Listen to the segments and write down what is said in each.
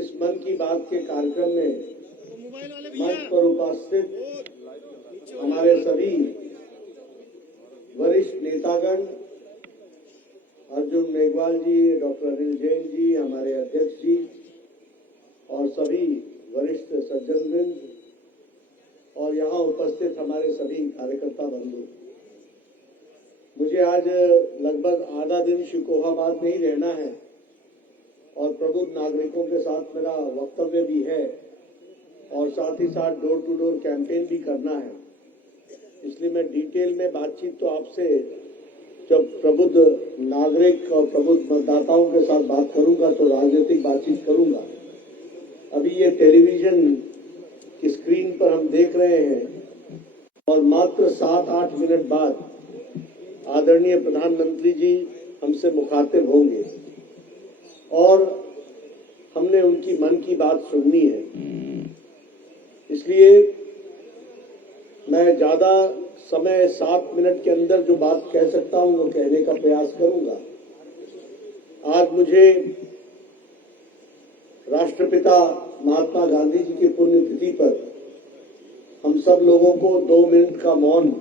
इस मन की बात के कार्यक्रम में मंच पर उपस्थित हमारे सभी वरिष्ठ नेतागण, अर्जुन मेघवाल जी, डॉक्टर अनिल जैन जी, हमारे अध्यक्ष जी और सभी वरिष्ठ सज्जनवृंद और यहाँ उपस्थित हमारे सभी कार्यकर्ता बंधु, मुझे आज लगभग आधा दिन शिकोहाबाद में ही रहना है और प्रबुद्ध नागरिकों के साथ मेरा वक्तव्य भी है और साथ ही साथ डोर टू डोर कैंपेन भी करना है। इसलिए मैं डिटेल में बातचीत तो आपसे जब प्रबुद्ध नागरिक और प्रबुद्ध मतदाताओं के साथ बात करूंगा तो राजनीतिक बातचीत करूंगा। अभी ये टेलीविजन की स्क्रीन पर हम देख रहे हैं और मात्र 7-8 मिनट बाद आदरणीय प्रधानमंत्री जी हमसे मुखातिब होंगे और हमने उनकी मन की बात सुननी है। इसलिए मैं ज्यादा समय 7 मिनट के अंदर जो बात कह सकता हूं वो कहने का प्रयास करूंगा। आज मुझे राष्ट्रपिता महात्मा गांधी जी की पुण्यतिथि पर हम सब लोगों को 2 मिनट का मौन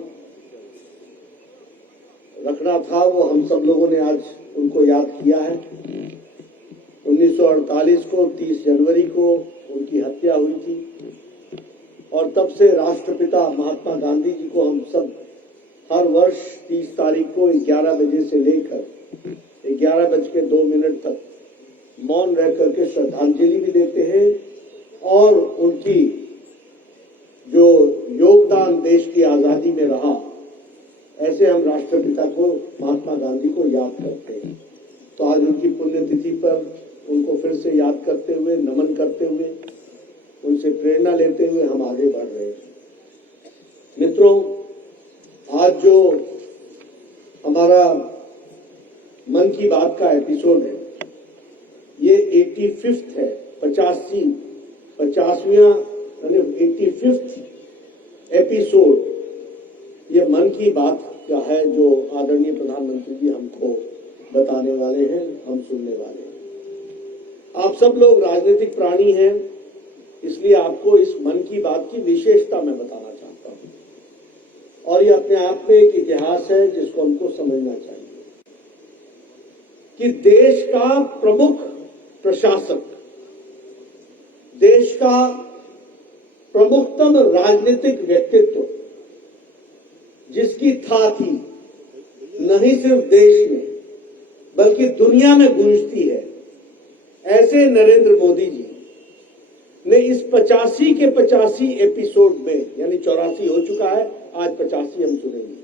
रखना था, वो हम सब लोगों ने आज उनको याद किया है। 1948 को 30 जनवरी को उनकी हत्या हुई थी और तब से राष्ट्रपिता महात्मा गांधी जी को हम सब हर वर्ष 30 तारीख को 11 बजे से लेकर 11:02 तक मौन रह करके श्रद्धांजलि भी देते हैं और उनकी जो योगदान देश की आजादी में रहा, ऐसे हम राष्ट्रपिता को महात्मा गांधी को याद करते हैं। तो आज उनकी पुण्यतिथि पर उनको फिर से याद करते हुए, नमन करते हुए, उनसे प्रेरणा लेते हुए हम आगे बढ़ रहे हैं। मित्रों, आज जो हमारा मन की बात का एपिसोड है ये 85th है, 50वां 85th एपिसोड ये मन की बात का है जो आदरणीय प्रधानमंत्री जी हमको बताने वाले हैं, हम सुनने वाले हैं। आप सब लोग राजनीतिक प्राणी हैं, इसलिए आपको इस मन की बात की विशेषता मैं बताना चाहता हूं और ये अपने आप में एक इतिहास है जिसको हमको समझना चाहिए कि देश का प्रमुख प्रशासक, देश का प्रमुखतम राजनीतिक व्यक्तित्व जिसकी था थी नहीं सिर्फ देश में बल्कि दुनिया में गूंजती है, ऐसे नरेंद्र मोदी जी ने इस 85 के 85 एपिसोड में, यानी 84 हो चुका है, आज 85 हम सुनेंगे,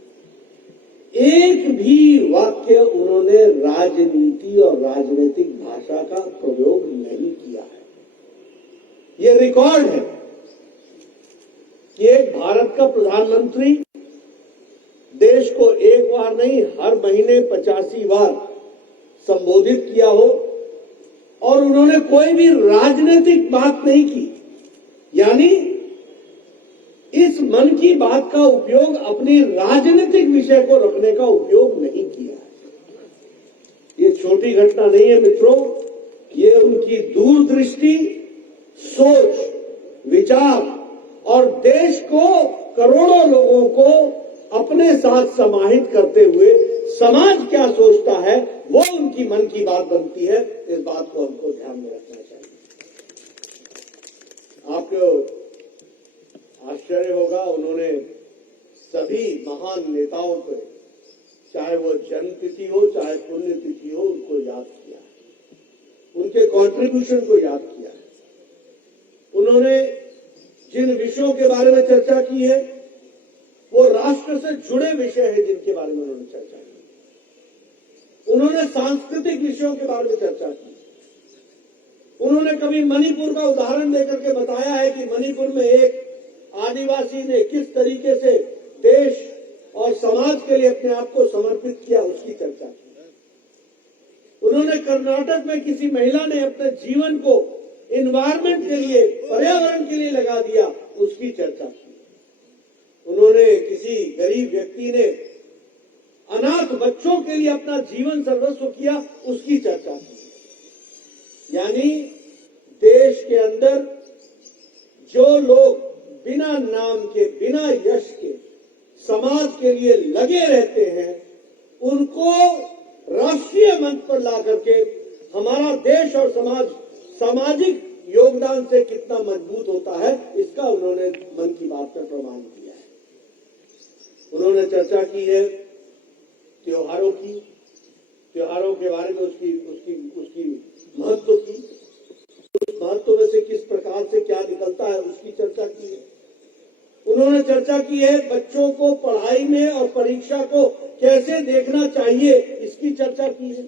एक भी वाक्य उन्होंने राजनीति और राजनीतिक भाषा का प्रयोग नहीं किया है। यह रिकॉर्ड है कि एक भारत का प्रधानमंत्री देश को एक बार नहीं हर महीने 85 बार संबोधित किया हो और उन्होंने कोई भी राजनीतिक बात नहीं की, यानी इस मन की बात का उपयोग अपनी राजनीतिक विषय को रखने का उपयोग नहीं किया है। ये छोटी घटना नहीं है मित्रों, ये उनकी दूरदृष्टि, सोच, विचार और देश को, करोड़ों लोगों को अपने साथ समाहित करते हुए समाज क्या सोचता है वो उनकी मन की बात बनती है। इस बात को हमको ध्यान में रखना चाहिए। आपको आश्चर्य होगा, उन्होंने सभी महान नेताओं को, चाहे वो जन्मतिथि हो चाहे पुण्यतिथि हो, उनको याद किया है, उनके कंट्रीब्यूशन को याद किया है। उन्होंने जिन विषयों के बारे में चर्चा की है वो राष्ट्र से जुड़े विषय है जिनके बारे में उन्होंने चर्चा की। उन्होंने सांस्कृतिक विषयों के बारे में चर्चा की। उन्होंने कभी मणिपुर का उदाहरण देकर के बताया है कि मणिपुर में एक आदिवासी ने किस तरीके से देश और समाज के लिए अपने आप को समर्पित किया, उसकी चर्चा की। उन्होंने कर्नाटक में किसी महिला ने अपने जीवन को एनवायरमेंट के लिए, पर्यावरण के लिए लगा दिया, उसकी चर्चा की। उन्होंने किसी गरीब व्यक्ति ने अनाथ बच्चों के लिए अपना जीवन सर्वस्व किया, उसकी चर्चा की। यानी देश के अंदर जो लोग बिना नाम के, बिना यश के समाज के लिए लगे रहते हैं, उनको राष्ट्रीय मंच पर ला करके हमारा देश और समाज सामाजिक योगदान से कितना मजबूत होता है, इसका उन्होंने मन की बात में प्रमाण किया है। उन्होंने चर्चा की है त्योहारों की, त्योहारों के बारे में उसकी महत्व की, उस महत्व में से किस प्रकार से क्या निकलता है उसकी चर्चा की है। उन्होंने चर्चा की है बच्चों को पढ़ाई में और परीक्षा को कैसे देखना चाहिए, इसकी चर्चा की है।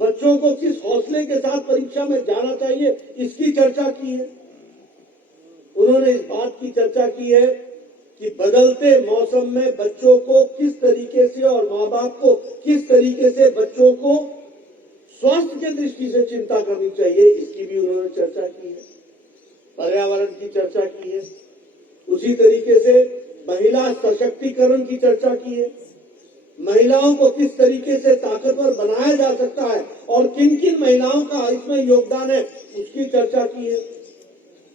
बच्चों को किस हौसले के साथ परीक्षा में जाना चाहिए, इसकी चर्चा की है। उन्होंने इस बात की चर्चा की है कि बदलते मौसम में बच्चों को किस तरीके से और माँ बाप को किस तरीके से बच्चों को स्वास्थ्य की दृष्टि से चिंता करनी चाहिए, इसकी भी उन्होंने चर्चा की है। पर्यावरण की चर्चा की है। उसी तरीके से महिला सशक्तिकरण की चर्चा की है। महिलाओं को किस तरीके से ताकतवर बनाया जा सकता है और किन किन महिलाओं का इसमें योगदान है, उसकी चर्चा की है।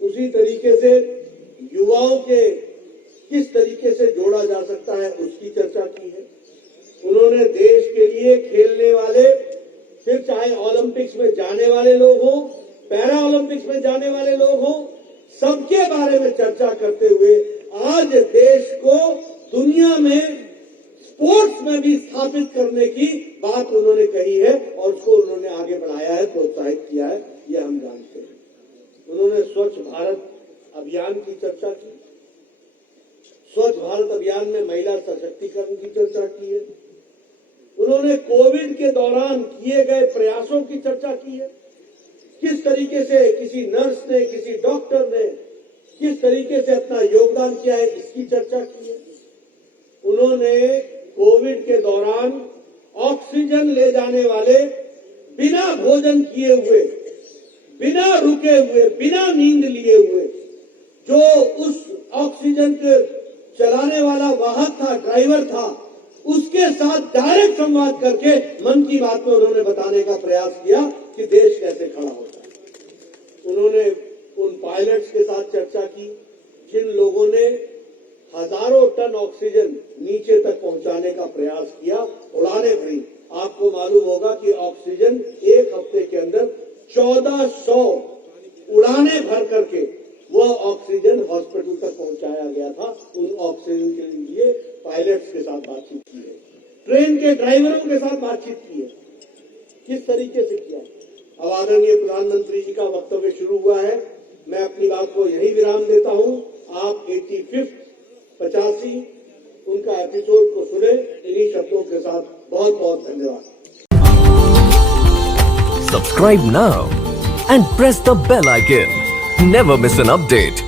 उसी तरीके से युवाओं के किस तरीके से जोड़ा जा सकता है, उसकी चर्चा की है। उन्होंने देश के लिए खेलने वाले, फिर चाहे ओलंपिक्स में जाने वाले लोग हों, पैरा ओलंपिक्स में जाने वाले लोग हों, सबके बारे में चर्चा करते हुए आज देश को दुनिया में स्पोर्ट्स में भी स्थापित करने की बात उन्होंने कही है और उसको उन्होंने आगे बढ़ाया है, प्रोत्साहित किया है, यह हम जानते हैं। उन्होंने स्वच्छ भारत अभियान की चर्चा की। स्वच्छ भारत अभियान में महिला सशक्तिकरण की चर्चा की है। उन्होंने कोविड के दौरान किए गए प्रयासों की चर्चा की है। किस तरीके से किसी नर्स ने, किसी डॉक्टर ने किस तरीके से अपना योगदान किया है, इसकी चर्चा की है। उन्होंने कोविड के दौरान ऑक्सीजन ले जाने वाले, बिना भोजन किए हुए, बिना रुके हुए, बिना नींद लिए हुए, जो उस ऑक्सीजन के चलाने वाला वाहक था, ड्राइवर था, उसके साथ डायरेक्ट संवाद करके मन की बात में उन्होंने बताने का प्रयास किया कि देश कैसे खड़ा होता है। उन्होंने उन पायलट्स के साथ चर्चा की जिन लोगों ने हजारों टन ऑक्सीजन नीचे तक पहुंचाने का प्रयास किया, उड़ानें भरी। आपको मालूम होगा कि ऑक्सीजन एक हफ्ते के अंदर 1400 उड़ानें भर करके वह ऑक्सीजन हॉस्पिटल तक पहुंचाया गया था। उन ऑक्सीजन के लिए पायलट्स के साथ बातचीत की है, ट्रेन के ड्राइवरों के साथ बातचीत की है। किस तरीके से किया। अब आदरणीय प्रधानमंत्री जी का वक्तव्य शुरू हुआ है, मैं अपनी बात को यही विराम देता हूं। आप 85 उनका एपिसोड को सुने। इन्हीं शब्दों के साथ बहुत बहुत धन्यवाद। Subscribe now and press the bell icon. Never miss an update.